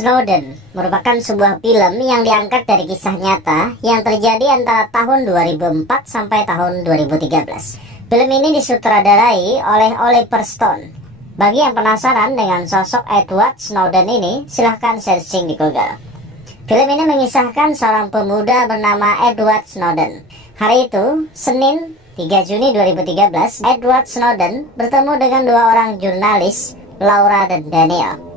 Snowden merupakan sebuah film yang diangkat dari kisah nyata yang terjadi antara tahun 2004 sampai tahun 2013. Film ini disutradarai oleh Oliver Stone. Bagi yang penasaran dengan sosok Edward Snowden ini, silahkan searching di Google. Film ini mengisahkan seorang pemuda bernama Edward Snowden. Hari itu, Senin 3 Juni 2013, Edward Snowden bertemu dengan dua orang jurnalis, Laura dan Daniel.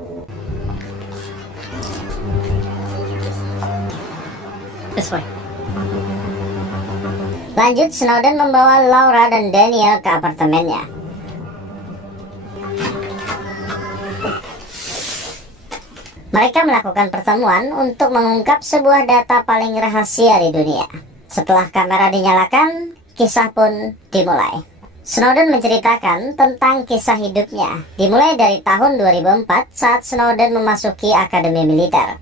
This way. Lanjut, Snowden membawa Laura dan Daniel ke apartemennya. Mereka melakukan pertemuan untuk mengungkap sebuah data paling rahasia di dunia. Setelah kamera dinyalakan, kisah pun dimulai. Snowden menceritakan tentang kisah hidupnya, dimulai dari tahun 2004 saat Snowden memasuki akademi militer.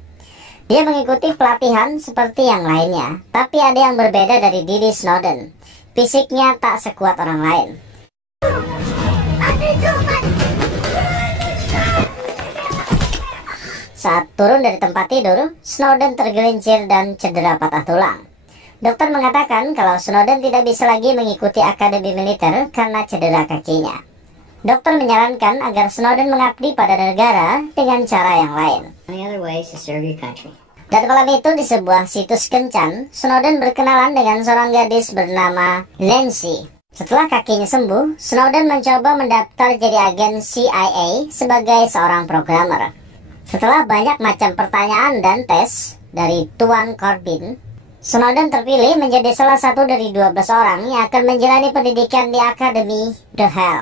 Dia mengikuti pelatihan seperti yang lainnya, tapi ada yang berbeda dari diri Snowden. Fisiknya tak sekuat orang lain. Saat turun dari tempat tidur, Snowden tergelincir dan cedera patah tulang. Dokter mengatakan kalau Snowden tidak bisa lagi mengikuti akademi militer karena cedera kakinya. Dokter menyarankan agar Snowden mengabdi pada negara dengan cara yang lain. Dan malam itu di sebuah situs kencan, Snowden berkenalan dengan seorang gadis bernama Lindsay. Setelah kakinya sembuh, Snowden mencoba mendaftar jadi agen CIA sebagai seorang programmer. Setelah banyak macam pertanyaan dan tes dari Tuan Corbin, Snowden terpilih menjadi salah satu dari 12 orang yang akan menjalani pendidikan di Akademi The Hill.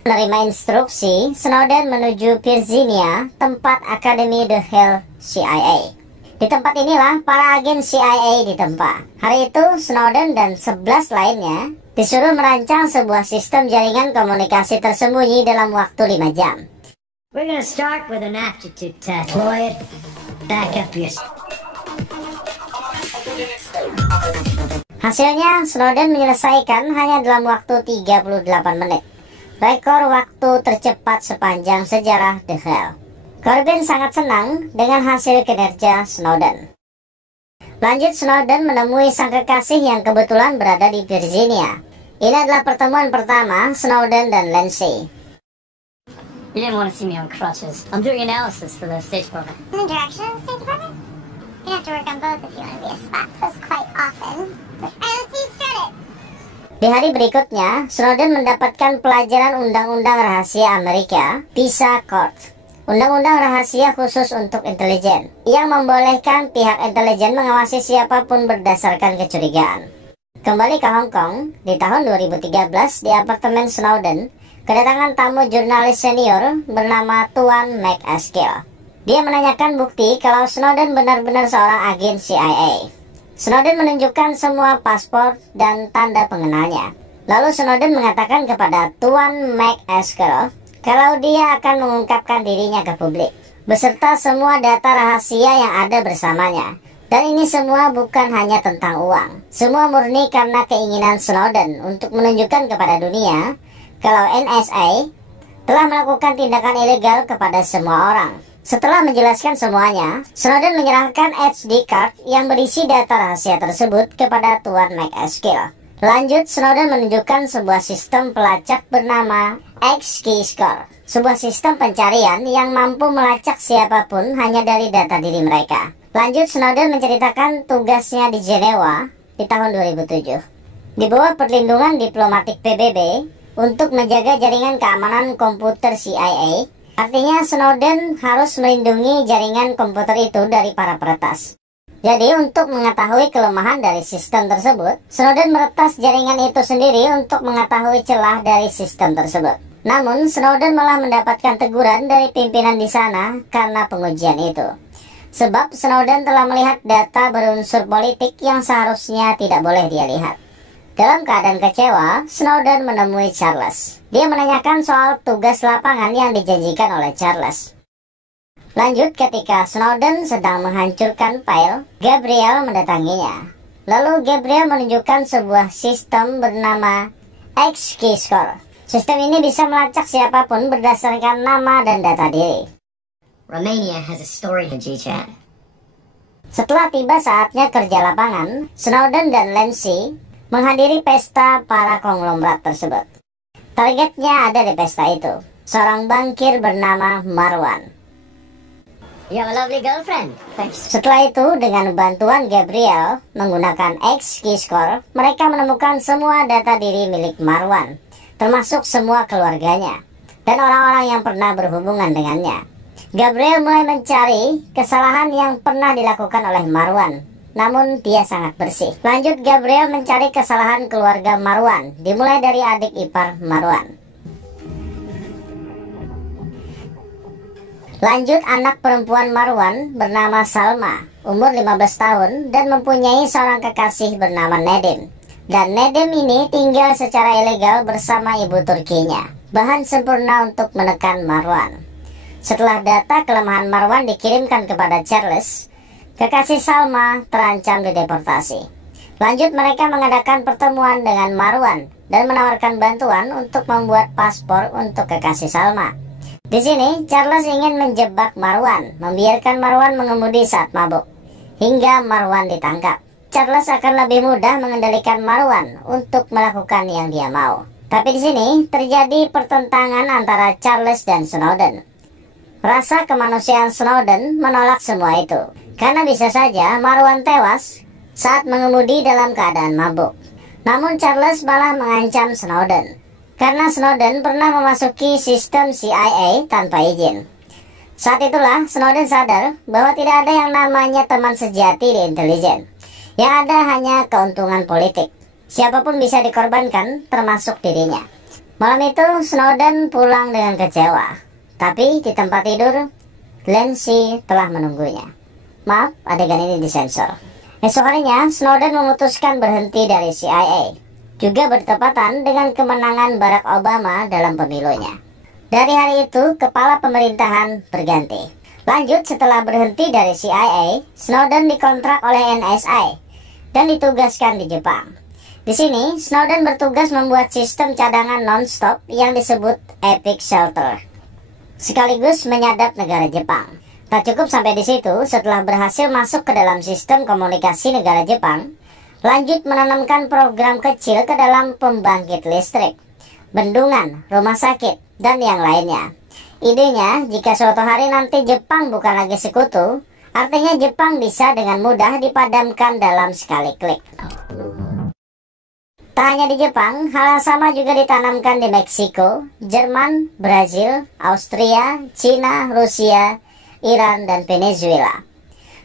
Menerima instruksi, Snowden menuju Virginia, tempat Akademi The Hill CIA. Di tempat inilah para agen CIA ditempa. Hari itu, Snowden dan 11 lainnya disuruh merancang sebuah sistem jaringan komunikasi tersembunyi dalam waktu 5 jam. We're gonna start with an aptitude test. Floyd, back up your... Hasilnya, Snowden menyelesaikan hanya dalam waktu 38 menit. Rekor waktu tercepat sepanjang sejarah The Hill. Corbin sangat senang dengan hasil kinerja Snowden. Lanjut, Snowden menemui sang kekasih yang kebetulan berada di Virginia. Ini adalah pertemuan pertama Snowden dan Lindsay. You didn't want to see me on crutches. I'm doing analysis for the State Department. In the direction of the State Department? You have to work on both if you want to be a spot post quite often. Alright, let's see, start it. Di hari berikutnya, Snowden mendapatkan pelajaran Undang-Undang Rahasia Amerika, PISA Court. Undang-undang rahasia khusus untuk intelijen, yang membolehkan pihak intelijen mengawasi siapapun berdasarkan kecurigaan. Kembali ke Hong Kong, di tahun 2013 di apartemen Snowden, kedatangan tamu jurnalis senior bernama Tuan McEskill. Dia menanyakan bukti kalau Snowden benar-benar seorang agen CIA. Snowden menunjukkan semua paspor dan tanda pengenalnya. Lalu Snowden mengatakan kepada Tuan McEskill kalau dia akan mengungkapkan dirinya ke publik, beserta semua data rahasia yang ada bersamanya. Dan ini semua bukan hanya tentang uang. Semua murni karena keinginan Snowden untuk menunjukkan kepada dunia kalau NSA telah melakukan tindakan ilegal kepada semua orang. Setelah menjelaskan semuanya, Snowden menyerahkan SD card yang berisi data rahasia tersebut kepada Tuan McEskill. Lanjut, Snowden menunjukkan sebuah sistem pelacak bernama X-Keyscore, sebuah sistem pencarian yang mampu melacak siapapun hanya dari data diri mereka. Lanjut, Snowden menceritakan tugasnya di Jenewa di tahun 2007. Di bawah perlindungan diplomatik PBB, untuk menjaga jaringan keamanan komputer CIA, artinya Snowden harus melindungi jaringan komputer itu dari para peretas. Jadi untuk mengetahui kelemahan dari sistem tersebut, Snowden meretas jaringan itu sendiri untuk mengetahui celah dari sistem tersebut. Namun Snowden malah mendapatkan teguran dari pimpinan di sana karena pengujian itu. Sebab Snowden telah melihat data berunsur politik yang seharusnya tidak boleh dia lihat. Dalam keadaan kecewa, Snowden menemui Charles. Dia menanyakan soal tugas lapangan yang dijanjikan oleh Charles. Lanjut, ketika Snowden sedang menghancurkan file, Gabriel mendatanginya. Lalu Gabriel menunjukkan sebuah sistem bernama X-Keyscore. Sistem ini bisa melacak siapapun berdasarkan nama dan data diri. Romania has a story in GChat. Setelah tiba saatnya kerja lapangan, Snowden dan Lindsay menghadiri pesta para konglomerat tersebut. Targetnya ada di pesta itu, seorang bankir bernama Marwan. You have a lovely girlfriend. Thanks. Setelah itu, dengan bantuan Gabriel menggunakan X-Keyscore, mereka menemukan semua data diri milik Marwan, termasuk semua keluarganya dan orang-orang yang pernah berhubungan dengannya. Gabriel mulai mencari kesalahan yang pernah dilakukan oleh Marwan, namun dia sangat bersih. Lanjut, Gabriel mencari kesalahan keluarga Marwan, dimulai dari adik ipar Marwan. Lanjut, anak perempuan Marwan bernama Salma, umur 15 tahun dan mempunyai seorang kekasih bernama Nedim. Dan Nedim ini tinggal secara ilegal bersama ibu Turkinya, bahan sempurna untuk menekan Marwan. Setelah data kelemahan Marwan dikirimkan kepada Charles, kekasih Salma terancam dideportasi. Lanjut, mereka mengadakan pertemuan dengan Marwan dan menawarkan bantuan untuk membuat paspor untuk kekasih Salma. Di sini, Charles ingin menjebak Marwan, membiarkan Marwan mengemudi saat mabuk, hingga Marwan ditangkap. Charles akan lebih mudah mengendalikan Marwan untuk melakukan yang dia mau. Tapi di sini terjadi pertentangan antara Charles dan Snowden. Rasa kemanusiaan Snowden menolak semua itu, karena bisa saja Marwan tewas saat mengemudi dalam keadaan mabuk. Namun Charles malah mengancam Snowden, karena Snowden pernah memasuki sistem CIA tanpa izin. Saat itulah Snowden sadar bahwa tidak ada yang namanya teman sejati di intelijen. Yang ada hanya keuntungan politik. Siapapun bisa dikorbankan, termasuk dirinya. Malam itu Snowden pulang dengan kecewa. Tapi di tempat tidur, Lindsay telah menunggunya. Maaf, adegan ini disensor. Esok harinya, Snowden memutuskan berhenti dari CIA. Juga bertepatan dengan kemenangan Barack Obama dalam pemilunya. Dari hari itu, kepala pemerintahan berganti. Lanjut, setelah berhenti dari CIA, Snowden dikontrak oleh NSA dan ditugaskan di Jepang. Di sini, Snowden bertugas membuat sistem cadangan non-stop yang disebut Epic Shelter, sekaligus menyadap negara Jepang. Tak cukup sampai di situ, setelah berhasil masuk ke dalam sistem komunikasi negara Jepang, lanjut menanamkan program kecil ke dalam pembangkit listrik, bendungan, rumah sakit, dan yang lainnya. Idenya, jika suatu hari nanti Jepang bukan lagi sekutu, artinya Jepang bisa dengan mudah dipadamkan dalam sekali klik. Tak hanya di Jepang, hal yang sama juga ditanamkan di Meksiko, Jerman, Brazil, Austria, Cina, Rusia, Iran, dan Venezuela.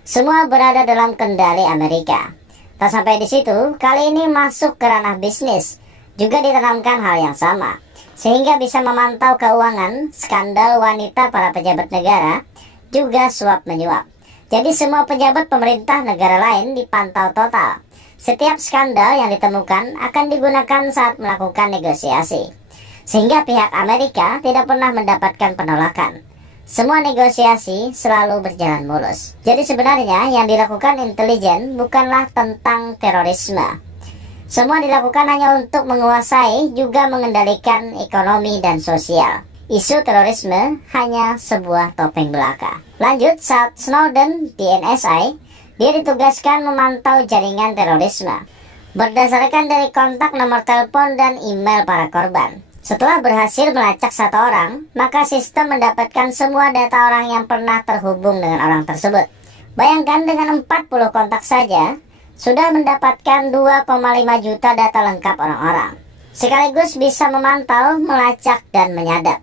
Semua berada dalam kendali Amerika. Tak sampai di situ, kali ini masuk ke ranah bisnis, juga ditanamkan hal yang sama, sehingga bisa memantau keuangan, skandal wanita para pejabat negara, juga suap menyuap. Jadi semua pejabat pemerintah negara lain dipantau total. Setiap skandal yang ditemukan akan digunakan saat melakukan negosiasi, sehingga pihak Amerika tidak pernah mendapatkan penolakan. Semua negosiasi selalu berjalan mulus. Jadi sebenarnya yang dilakukan intelijen bukanlah tentang terorisme. Semua dilakukan hanya untuk menguasai juga mengendalikan ekonomi dan sosial. Isu terorisme hanya sebuah topeng belaka. Lanjut, saat Snowden di NSA, dia ditugaskan memantau jaringan terorisme berdasarkan dari kontak nomor telepon dan email para korban. Setelah berhasil melacak satu orang, maka sistem mendapatkan semua data orang yang pernah terhubung dengan orang tersebut. Bayangkan dengan 40 kontak saja, sudah mendapatkan 2,5 juta data lengkap orang-orang. Sekaligus bisa memantau, melacak, dan menyadap.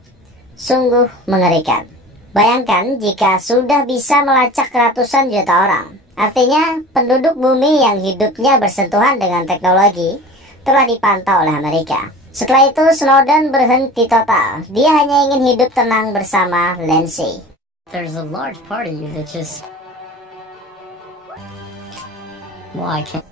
Sungguh mengerikan. Bayangkan jika sudah bisa melacak ratusan juta orang. Artinya penduduk bumi yang hidupnya bersentuhan dengan teknologi telah dipantau oleh Amerika. Setelah itu Snowden berhenti total. Dia hanya ingin hidup tenang bersama Lindsay. There's a large part of you that just... Well, I can't...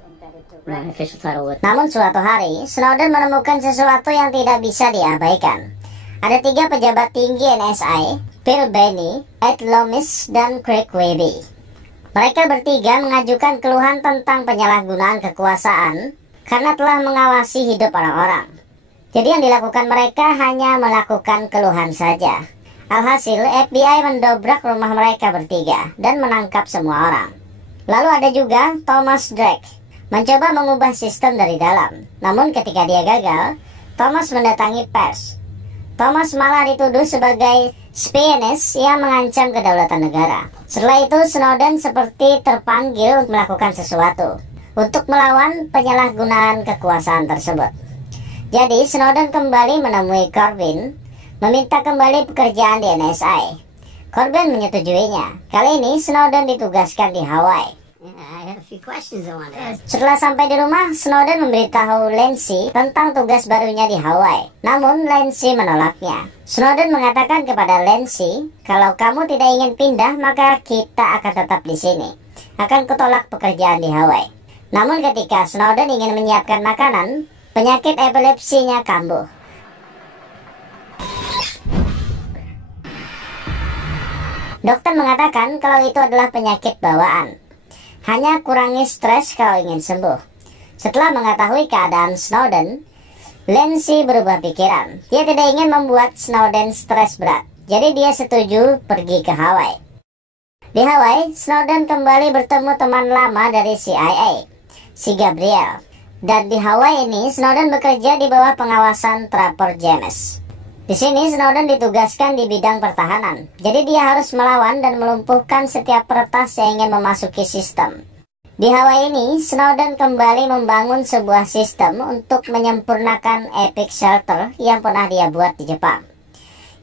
My official title would... Namun suatu hari, Snowden menemukan sesuatu yang tidak bisa diabaikan. Ada 3 pejabat tinggi NSA, Phil Benny, Ed Loomis, dan Craig Webby. Mereka bertiga mengajukan keluhan tentang penyalahgunaan kekuasaan karena telah mengawasi hidup orang-orang. Jadi yang dilakukan mereka hanya melakukan keluhan saja. Alhasil, FBI mendobrak rumah mereka bertiga dan menangkap semua orang. Lalu ada juga Thomas Drake, mencoba mengubah sistem dari dalam. Namun ketika dia gagal, Thomas mendatangi pers. Thomas malah dituduh sebagai spionage yang mengancam kedaulatan negara. Setelah itu, Snowden seperti terpanggil untuk melakukan sesuatu untuk melawan penyalahgunaan kekuasaan tersebut. Jadi, Snowden kembali menemui Corbyn, meminta kembali pekerjaan di NSA. Corbyn menyetujuinya. Kali ini Snowden ditugaskan di Hawaii. Setelah sampai di rumah, Snowden memberitahu Lindsay tentang tugas barunya di Hawaii. Namun Lindsay menolaknya. Snowden mengatakan kepada Lindsay, kalau kamu tidak ingin pindah, maka kita akan tetap di sini. Akan kutolak pekerjaan di Hawaii. Namun ketika Snowden ingin menyiapkan makanan, penyakit epilepsinya kambuh. Dokter mengatakan kalau itu adalah penyakit bawaan. Hanya kurangi stres kalau ingin sembuh. Setelah mengetahui keadaan Snowden, Lindsay berubah pikiran. Dia tidak ingin membuat Snowden stres berat. Jadi dia setuju pergi ke Hawaii. Di Hawaii, Snowden kembali bertemu teman lama dari CIA, si Gabriel. Dan di Hawaii ini, Snowden bekerja di bawah pengawasan Trapper James. Di sini Snowden ditugaskan di bidang pertahanan. Jadi dia harus melawan dan melumpuhkan setiap peretas yang ingin memasuki sistem. Di Hawaii ini, Snowden kembali membangun sebuah sistem untuk menyempurnakan Epic Shelter yang pernah dia buat di Jepang,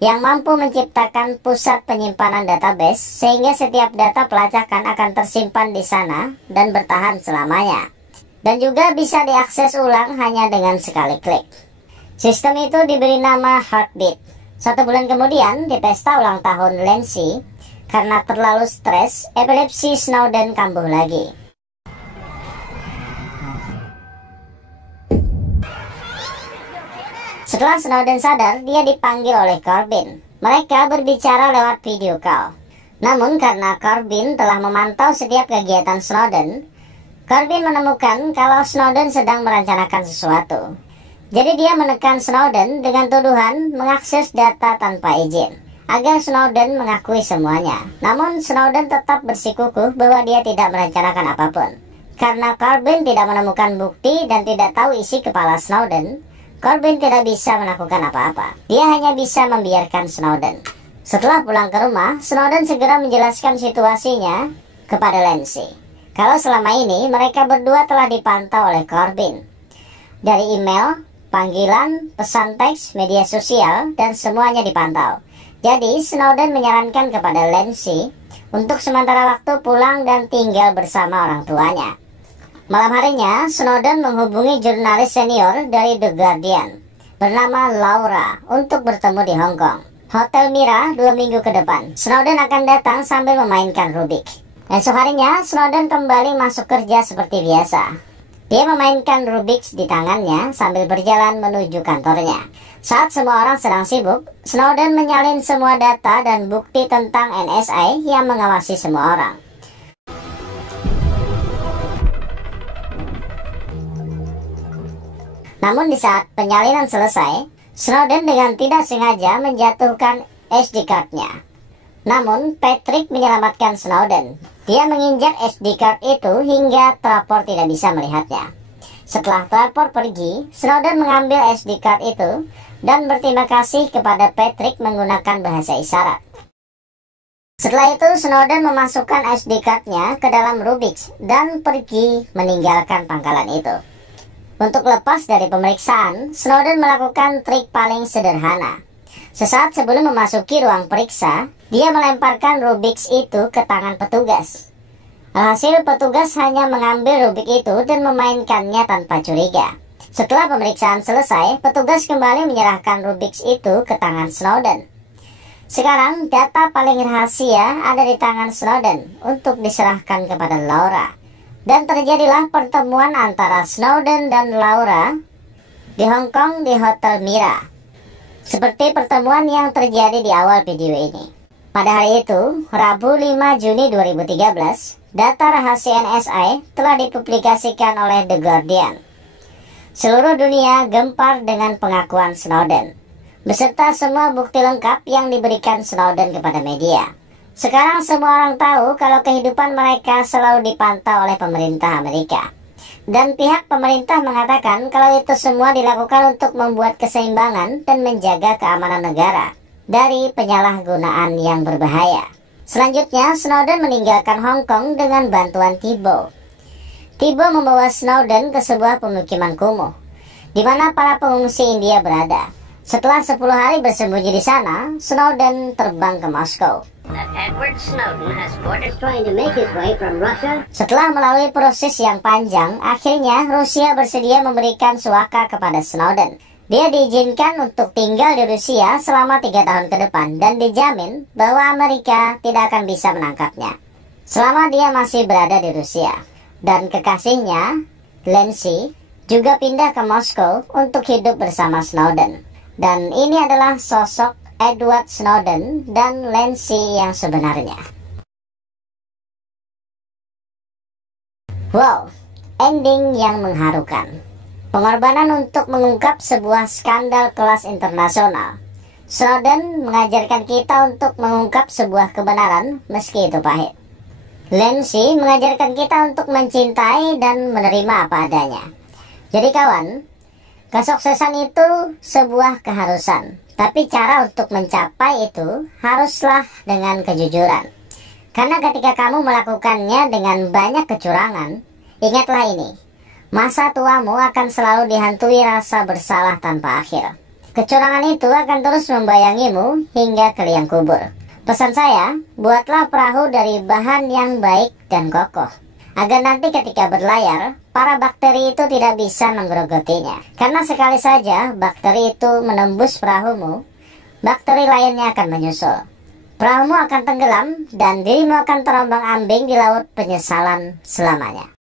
yang mampu menciptakan pusat penyimpanan database sehingga setiap data pelacakan akan tersimpan di sana dan bertahan selamanya. Dan juga bisa diakses ulang hanya dengan sekali klik. Sistem itu diberi nama Heartbeat. 1 bulan kemudian, di pesta ulang tahun Lindsay, karena terlalu stres, epilepsi Snowden kambuh lagi. Setelah Snowden sadar, dia dipanggil oleh Corbyn. Mereka berbicara lewat video call. Namun karena Corbyn telah memantau setiap kegiatan Snowden, Corbyn menemukan kalau Snowden sedang merencanakan sesuatu. Jadi dia menekan Snowden dengan tuduhan mengakses data tanpa izin, agar Snowden mengakui semuanya. Namun Snowden tetap bersikukuh bahwa dia tidak merencanakan apapun. Karena Corbyn tidak menemukan bukti dan tidak tahu isi kepala Snowden, Corbyn tidak bisa melakukan apa-apa. Dia hanya bisa membiarkan Snowden. Setelah pulang ke rumah, Snowden segera menjelaskan situasinya kepada Lindsay. Kalau selama ini mereka berdua telah dipantau oleh Corbyn. Dari email, panggilan, pesan teks, media sosial, dan semuanya dipantau. Jadi Snowden menyarankan kepada Lindsay untuk sementara waktu pulang dan tinggal bersama orang tuanya. Malam harinya, Snowden menghubungi jurnalis senior dari The Guardian bernama Laura untuk bertemu di Hong Kong. Hotel Mira 2 minggu ke depan. Snowden akan datang sambil memainkan Rubik. Esok harinya, Snowden kembali masuk kerja seperti biasa. Dia memainkan Rubik's di tangannya sambil berjalan menuju kantornya. Saat semua orang sedang sibuk, Snowden menyalin semua data dan bukti tentang NSA yang mengawasi semua orang. Namun di saat penyalinan selesai, Snowden dengan tidak sengaja menjatuhkan SD card-nya. Namun Patrick menyelamatkan Snowden. Dia menginjak SD card itu hingga Trapper tidak bisa melihatnya. Setelah Trapper pergi, Snowden mengambil SD card itu dan berterima kasih kepada Patrick menggunakan bahasa isyarat. Setelah itu Snowden memasukkan SD card-nya ke dalam Rubik's dan pergi meninggalkan pangkalan itu. Untuk lepas dari pemeriksaan, Snowden melakukan trik paling sederhana. Sesaat sebelum memasuki ruang periksa, dia melemparkan Rubik's itu ke tangan petugas. Alhasil petugas hanya mengambil Rubik itu dan memainkannya tanpa curiga. Setelah pemeriksaan selesai, petugas kembali menyerahkan Rubik's itu ke tangan Snowden. Sekarang data paling rahasia ada di tangan Snowden untuk diserahkan kepada Laura. Dan terjadilah pertemuan antara Snowden dan Laura di Hong Kong di Hotel Mira. Seperti pertemuan yang terjadi di awal video ini. Pada hari itu, Rabu 5 Juni 2013, data rahasia NSA telah dipublikasikan oleh The Guardian. Seluruh dunia gempar dengan pengakuan Snowden. beserta semua bukti lengkap yang diberikan Snowden kepada media. Sekarang semua orang tahu kalau kehidupan mereka selalu dipantau oleh pemerintah Amerika. Dan pihak pemerintah mengatakan kalau itu semua dilakukan untuk membuat keseimbangan dan menjaga keamanan negara dari penyalahgunaan yang berbahaya. Selanjutnya, Snowden meninggalkan Hong Kong dengan bantuan Thibault. Thibault membawa Snowden ke sebuah pemukiman kumuh, di mana para pengungsi India berada. Setelah 10 hari bersembunyi di sana, Snowden terbang ke Moskow. Edward Snowden has borders trying to make his way from Russia. Setelah melalui proses yang panjang, akhirnya Rusia bersedia memberikan suaka kepada Snowden. Dia diizinkan untuk tinggal di Rusia selama 3 tahun ke depan dan dijamin bahwa Amerika tidak akan bisa menangkapnya selama dia masih berada di Rusia. Dan kekasihnya, Lindsay, juga pindah ke Moskow untuk hidup bersama Snowden. Dan ini adalah sosok Edward Snowden dan Lindsay yang sebenarnya. Wow, ending yang mengharukan. Pengorbanan untuk mengungkap sebuah skandal kelas internasional. Snowden mengajarkan kita untuk mengungkap sebuah kebenaran meski itu pahit. Lindsay mengajarkan kita untuk mencintai dan menerima apa adanya. Jadi kawan, kesuksesan itu sebuah keharusan, tapi cara untuk mencapai itu haruslah dengan kejujuran. Karena ketika kamu melakukannya dengan banyak kecurangan, ingatlah ini, masa tuamu akan selalu dihantui rasa bersalah tanpa akhir. Kecurangan itu akan terus membayangimu hingga ke liang kubur. Pesan saya, buatlah perahu dari bahan yang baik dan kokoh, agar nanti ketika berlayar, para bakteri itu tidak bisa menggerogotinya. Karena sekali saja bakteri itu menembus perahumu, bakteri lainnya akan menyusul. Perahumu akan tenggelam dan dirimu akan terombang-ambing di laut penyesalan selamanya.